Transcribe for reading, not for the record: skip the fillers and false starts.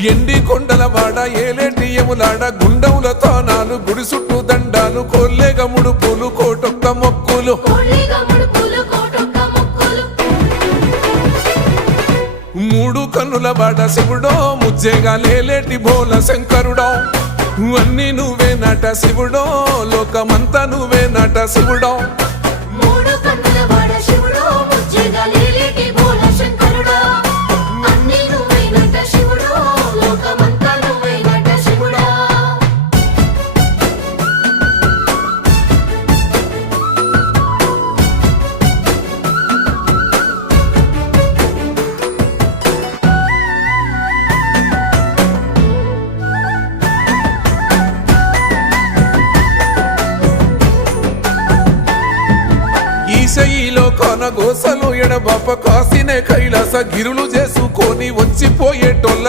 ఎండి కొండల వాడ ఏలేటి యములాడ గుండముల తానాలు గుడి చుట్టూ దండాలు కొల్లేగ ముడుపులు కోటొక్క మొక్కులు మూడు కన్నుల వాడ శివుడో ముజ్జేగా లేలేటి బోల శంకరుడో అన్ని నువ్వే నట శివుడో లోకమంతా నువ్వే నట శివుడో ఈశయిలో కొనగోసలు ఎడబాప కాసినే కైలాస గిరులు చేసుకొని వచ్చిపోయేటోళ్ళ